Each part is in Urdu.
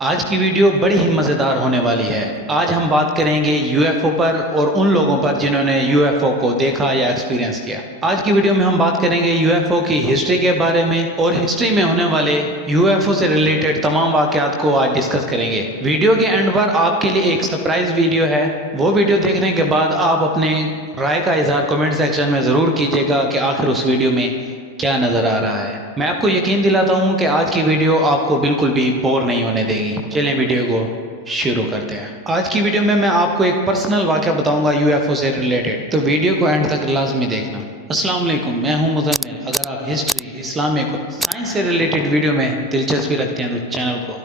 آج کی ویڈیو بڑی ہی مزیدار ہونے والی ہے۔ آج ہم بات کریں گے یو ایف او پر اور ان لوگوں پر جنہوں نے یو ایف او کو دیکھا یا ایکسپیرینس کیا۔ آج کی ویڈیو میں ہم بات کریں گے یو ایف او کی ہسٹری کے بارے میں اور ہسٹری میں ہونے والے یو ایف او سے ریلیٹڈ تمام واقعات کو آج ڈسکس کریں گے۔ ویڈیو کے اینڈ پر آپ کے لیے ایک سرپرائز ویڈیو ہے، وہ ویڈیو دیکھنے کے بعد آپ اپنے رائے کا اظہار کمنٹ سیکشن میں ضرور کیجیے گا کہ آخر اس ویڈیو میں کیا نظر آ رہا ہے۔ میں آپ کو یقین دلاتا ہوں کہ آج کی ویڈیو آپ کو بالکل بھی بور نہیں ہونے دے گی۔ چلیں ویڈیو کو شروع کرتے ہیں۔ آج کی ویڈیو میں آپ کو ایک پرسنل واقعہ بتاؤں گا یو ایف او سے ریلیٹڈ، تو ویڈیو کو اینڈ تک لازمی دیکھنا۔ السلام علیکم، میں ہوں مزمل۔ اگر آپ ہسٹری، اسلامک اور سائنس سے ریلیٹڈ ویڈیو میں دلچسپی رکھتے ہیں تو چینل کو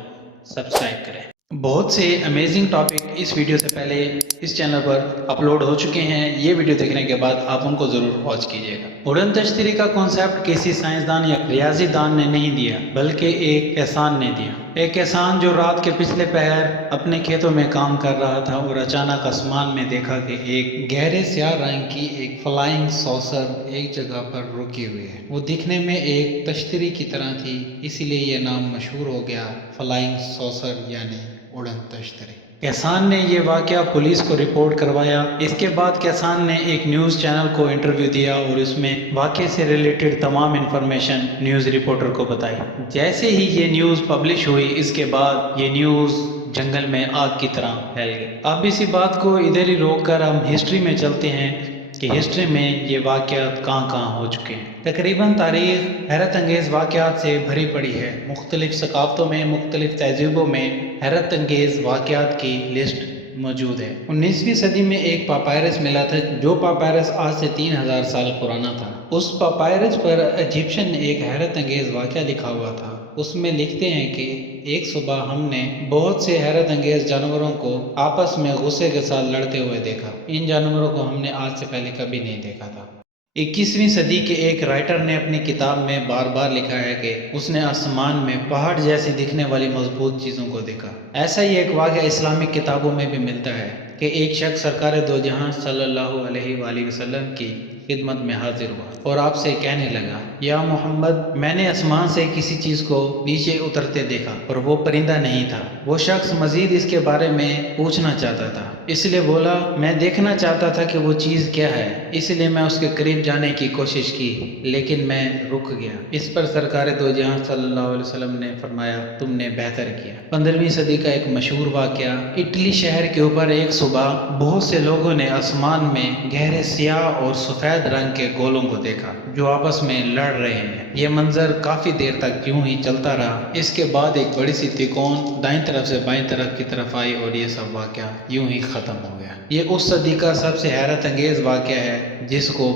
سبسکرائب کریں۔ بہت سے امیزنگ ٹاپک اس ویڈیو سے پہلے اس چینل پر اپلوڈ ہو چکے ہیں، یہ ویڈیو دیکھنے کے بعد آپ ان کو ضرور واچ کیجیے گا۔ اڑن تشتری کا کانسیپٹ کسی سائنسدان یا ریاضی دان نے نہیں دیا، بلکہ ایک کسان نے دیا۔ ایک کسان جو رات کے پچھلے پہر اپنے کھیتوں میں کام کر رہا تھا اور اچانک آسمان میں دیکھا کہ ایک گہرے سیاہ رنگ کی ایک فلائنگ سوسر ایک جگہ پر رکی ہوئی ہے۔ وہ دکھنے میں ایک تشتری کی طرح تھی، اسی لیے یہ نام مشہور ہو گیا، فلائنگ سوسر یعنی اڑن تشتری۔ کسان نے یہ واقعہ پولیس کو رپورٹ کروایا۔ اس کے بعد کسان نے ایک نیوز چینل کو انٹرویو دیا اور اس میں واقعے سے ریلیٹڈ تمام انفارمیشن نیوز رپورٹر کو بتائی۔ جیسے ہی یہ نیوز پبلش ہوئی، اس کے بعد یہ نیوز جنگل میں آگ کی طرح پھیل گئی۔ اب اسی بات کو ادھر ہی روک کر ہم ہسٹری میں چلتے ہیں کہ ہسٹری میں یہ واقعات کہاں کہاں ہو چکے ہیں۔ تقریباً تاریخ حیرت انگیز واقعات سے بھری پڑی ہے۔ مختلف ثقافتوں میں، مختلف تہذیبوں میں حیرت انگیز واقعات کی لسٹ موجود ہے۔ 19ویں صدی میں ایک پاپائرس ملا تھا، جو پاپائرس آج سے 3000 سال پرانا تھا۔ اس پاپائرس پر ایجپشن نے ایک حیرت انگیز واقعہ لکھا ہوا تھا۔ اس میں لکھتے ہیں کہ ایک صبح ہم نے بہت سے حیرت انگیز جانوروں کو آپس میں غصے کے ساتھ لڑتے ہوئے دیکھا۔ ان جانوروں کو ہم نے آج سے پہلے کبھی نہیں دیکھا تھا۔ 21ویں صدی کے ایک رائٹر نے اپنی کتاب میں بار بار لکھا ہے کہ اس نے آسمان میں پہاڑ جیسی دکھنے والی مضبوط چیزوں کو دیکھا۔ ایسا ہی ایک واقعہ اسلامک کتابوں میں بھی ملتا ہے کہ ایک شخص سرکار دو جہاں صلی اللہ علیہ وآلہ وسلم کی خدمت میں حاضر ہوا اور آپ سے کہنے لگا، یا محمد، میں نے آسمان سے کسی چیز کو نیچے اترتے دیکھا اور وہ پرندہ نہیں تھا۔ وہ شخص مزید اس کے بارے میں پوچھنا چاہتا تھا، اس لیے بولا، میں دیکھنا چاہتا تھا کہ وہ چیز کیا ہے، اس لیے میں اس کے قریب جانے کی کوشش کی، لیکن میں رک گیا۔ اس پر سرکار دو جہاں صلی اللہ علیہ وسلم نے فرمایا، تم نے بہتر کیا۔ 15ویں صدی کا ایک مشہور واقعہ، اٹلی شہر کے اوپر ایک صبح بہت سے لوگوں نے آسمان میں گہرے سیاہ اور سفید رنگ کے گولوں کو دیکھا جو آپس میں لڑ رہے ہیں۔ یہ منظر کافی دیر تک یوں ہی چلتا رہا۔ اس کے بعد ایک بڑی سی تکون دائیں طرف سے بائیں طرف کی طرف آئی اور یہ سب واقعہ یوں ہی ختم ہو گیا۔ یہ اس صدی کا سب سے حیرت انگیز واقعہ ہے جس کو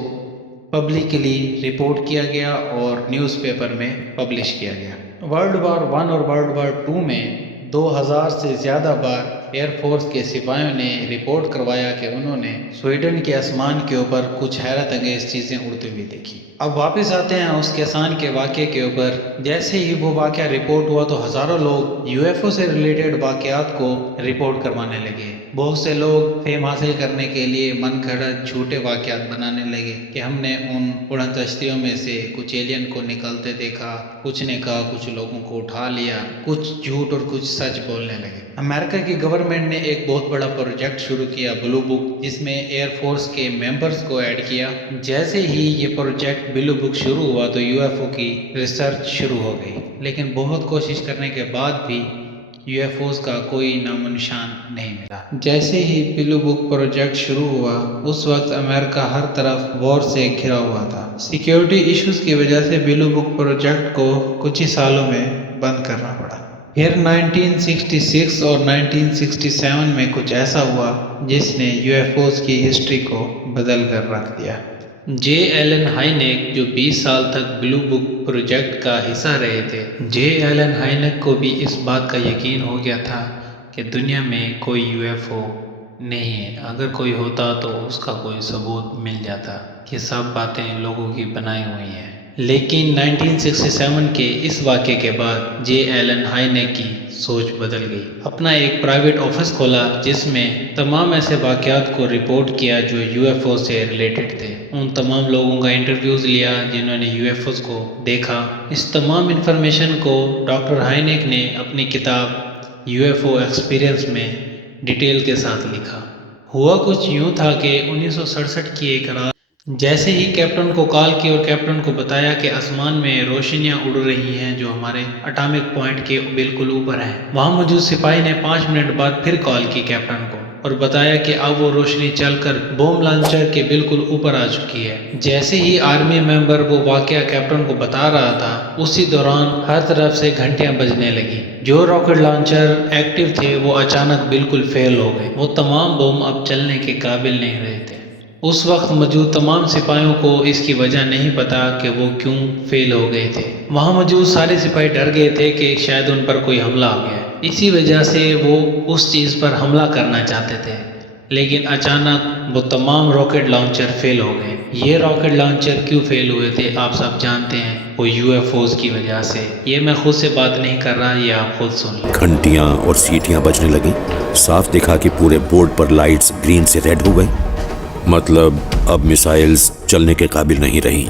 پبلکلی رپورٹ کیا گیا اور نیوز پیپر میں پبلش کیا گیا۔ ورلڈ وار 1 اور ورلڈ وار 2 میں 2000 سے زیادہ بار ایئر فورس کے سپاہیوں نے رپورٹ کروایا کہ انہوں نے سویڈن کے آسمان کے اوپر کچھ حیرت انگیز چیزیں اڑتی ہوئی دیکھی۔ اب واپس آتے ہیں اس کسان کے واقعے کے اوپر۔ جیسے ہی وہ واقعہ رپورٹ ہوا تو ہزاروں لوگ یو ایف او سے ریلیٹڈ واقعات کو رپورٹ کروانے لگے۔ بہت سے لوگ فیم حاصل کرنے کے لیے من گھڑت جھوٹے واقعات بنانے لگے کہ ہم نے ان اڑن تشتیوں میں سے کچھ ایلین کو نکلتے دیکھا، کچھ نے کہا کچھ لوگوں کو اٹھا لیا، کچھ جھوٹ اور کچھ سچ بولنے لگے۔ امریکہ کی گورنمنٹ نے ایک بہت بڑا پروجیکٹ شروع کیا، بلو بک، جس میں ایئر فورس کے ممبرز کو ایڈ کیا۔ جیسے ہی یہ پروجیکٹ بلو بک شروع ہوا تو یو ایف او کی ریسرچ شروع ہو گئی، لیکن بہت کوشش کرنے کے بعد بھی یو ایف اوز کا کوئی نام و نشان نہیں ملا۔ جیسے ہی بلو بک پروجیکٹ شروع ہوا، اس وقت امریکہ ہر طرف وار سے گھرا ہوا تھا۔ سیکیورٹی ایشوز کی وجہ سے بلو بک پروجیکٹ کو کچھ ہی سالوں میں بند کرنا پڑا۔ پھر 1966 اور 1967 میں کچھ ایسا ہوا جس نے یو ایف اوز کی ہسٹری کو بدل کر رکھ دیا۔ جے ایلن ہائینیک، جو 20 سال تک بلو بک پروجیکٹ کا حصہ رہے تھے، جے ایلن ہائینیک کو بھی اس بات کا یقین ہو گیا تھا کہ دنیا میں کوئی یو ایف او نہیں ہے۔ اگر کوئی ہوتا تو اس کا کوئی ثبوت مل جاتا۔ یہ سب باتیں لوگوں کی بنائی ہوئی ہیں۔ لیکن 1967 کے اس واقعے کے بعد جے ایلن ہائینیک کی سوچ بدل گئی۔ اپنا ایک پرائیویٹ آفس کھولا جس میں تمام ایسے واقعات کو رپورٹ کیا جو یو ایف او سے ریلیٹڈ تھے۔ ان تمام لوگوں کا انٹرویوز لیا جنہوں نے یو ایف اوز کو دیکھا۔ اس تمام انفارمیشن کو ڈاکٹر ہائینیک نے اپنی کتاب UFO ایکسپیرینس میں ڈیٹیل کے ساتھ لکھا۔ ہوا کچھ یوں تھا کہ 1967 کی ایک رات جیسے ہی کیپٹن کو کال کی اور کیپٹن کو بتایا کہ آسمان میں روشنیاں اڑ رہی ہیں جو ہمارے اٹامک پوائنٹ کے بالکل اوپر ہیں، وہاں موجود سپاہی نے 5 منٹ بعد پھر کال کی کیپٹن کو اور بتایا کہ اب وہ روشنی چل کر بوم لانچر کے بالکل اوپر آ چکی ہے۔ جیسے ہی آرمی ممبر وہ واقعہ کیپٹن کو بتا رہا تھا، اسی دوران ہر طرف سے گھنٹیاں بجنے لگی۔ جو راکٹ لانچر ایکٹیو تھے وہ اچانک بالکل فیل ہو گئے، وہ تمام بوم اب چلنے کے قابل نہیں رہے تھے۔ اس وقت موجود تمام سپاہیوں کو اس کی وجہ نہیں پتا کہ وہ کیوں فیل ہو گئے تھے۔ وہاں موجود سارے سپاہی ڈر گئے تھے کہ شاید ان پر کوئی حملہ آ گیا، اسی وجہ سے وہ اس چیز پر حملہ کرنا چاہتے تھے، لیکن اچانک وہ تمام راکٹ لانچر فیل ہو گئے۔ یہ راکٹ لانچر کیوں فیل ہوئے تھے آپ سب جانتے ہیں، وہ UFOs کی وجہ سے۔ یہ میں خود سے بات نہیں کر رہا، یہ آپ خود سن لیں۔ گھنٹیاں اور سیٹیاں بجنے لگیں، صاف دکھا کہ پورے بورڈ پر لائٹس گرین سے ریڈ ہو گئی، مطلب اب میسائلز چلنے کے قابل نہیں رہی۔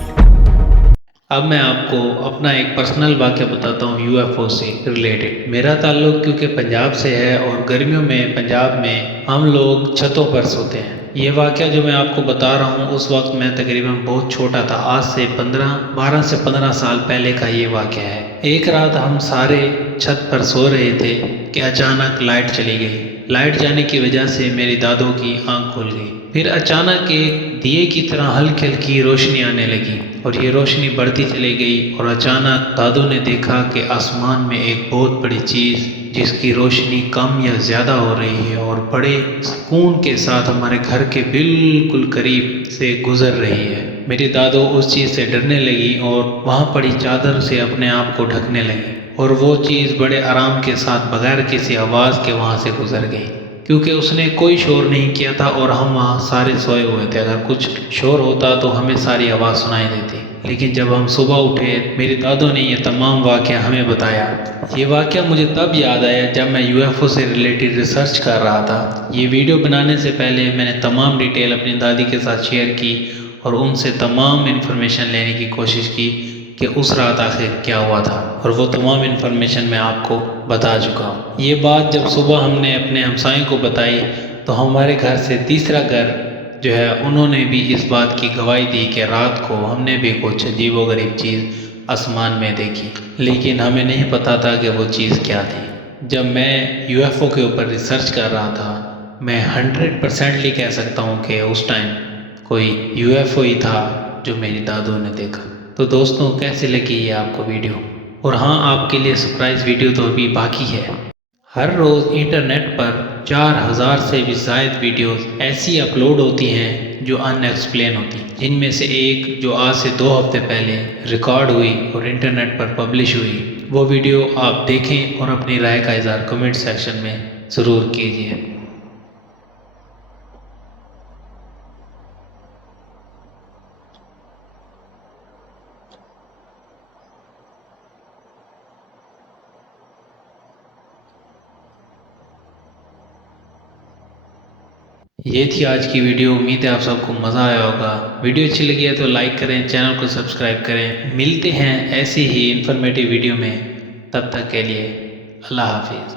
اب میں آپ کو اپنا ایک پرسنل واقعہ بتاتا ہوں UFO سے ریلیٹڈ۔ میرا تعلق کیونکہ پنجاب سے ہے اور گرمیوں میں پنجاب میں ہم لوگ چھتوں پر سوتے ہیں۔ یہ واقعہ جو میں آپ کو بتا رہا ہوں اس وقت میں تقریباً بہت چھوٹا تھا، آج سے 12 سے 15 سال پہلے کا یہ واقعہ ہے۔ ایک رات ہم سارے چھت پر سو رہے تھے کہ اچانک لائٹ چلی گئی۔ لائٹ جانے کی وجہ سے میری دادوں کی آنکھ کھل گئی، پھر اچانک ایک دیے کی طرح ہلکی ہلکی روشنی آنے لگی اور یہ روشنی بڑھتی چلی گئی اور اچانک دادوں نے دیکھا کہ آسمان میں ایک بہت بڑی چیز جس کی روشنی کم یا زیادہ ہو رہی ہے اور بڑے سکون کے ساتھ ہمارے گھر کے بالکل قریب سے گزر رہی ہے۔ میری دادو اس چیز سے ڈرنے لگی اور وہاں پڑی چادر سے اپنے آپ کو ڈھکنے لگی اور وہ چیز بڑے آرام کے ساتھ بغیر کسی آواز کے وہاں سے گزر گئی، کیونکہ اس نے کوئی شور نہیں کیا تھا اور ہم وہاں سارے سوئے ہوئے تھے۔ اگر کچھ شور ہوتا تو ہمیں ساری آواز سنائی دیتی، لیکن جب ہم صبح اٹھے میری دادوں نے یہ تمام واقعہ ہمیں بتایا۔ یہ واقعہ مجھے تب یاد آیا جب میں UFO سے ریلیٹڈ ریسرچ کر رہا تھا۔ یہ ویڈیو بنانے سے پہلے میں نے تمام ڈیٹیل اپنی دادی کے ساتھ شیئر کی اور ان سے تمام انفارمیشن لینے کی کوشش کی کہ اس رات آخر کیا ہوا تھا، اور وہ تمام انفارمیشن میں آپ کو بتا چکا ہوں۔ یہ بات جب صبح ہم نے اپنے ہمسائوں کو بتائی تو ہمارے گھر سے تیسرا گھر جو ہے انہوں نے بھی اس بات کی گواہی دی کہ رات کو ہم نے بھی کچھ عجیب و غریب چیز آسمان میں دیکھی، لیکن ہمیں نہیں پتا تھا کہ وہ چیز کیا تھی۔ جب میں UFO کے اوپر ریسرچ کر رہا تھا میں 100% کہہ سکتا ہوں کہ اس ٹائم کوئی UFO ہی تھا جو میری دادوں نے دیکھا۔ تو دوستوں کیسے لگی یہ آپ کو ویڈیو؟ اور ہاں، آپ کے لیے سرپرائز ویڈیو تو ابھی باقی ہے۔ ہر روز انٹرنیٹ پر 4000 سے بھی زائد ویڈیوز ایسی اپلوڈ ہوتی ہیں جو ان ایکسپلین ہوتی، جن میں سے ایک جو آج سے 2 ہفتے پہلے ریکارڈ ہوئی اور انٹرنیٹ پر پبلش ہوئی، وہ ویڈیو آپ دیکھیں اور اپنی رائے کا اظہار کمنٹ سیکشن میں ضرور کیجیے۔ یہ تھی آج کی ویڈیو، امید ہے آپ سب کو مزہ آیا ہوگا۔ ویڈیو اچھی لگی ہے تو لائک کریں، چینل کو سبسکرائب کریں۔ ملتے ہیں ایسی ہی انفارمیٹیو ویڈیو میں، تب تک کے لیے اللہ حافظ۔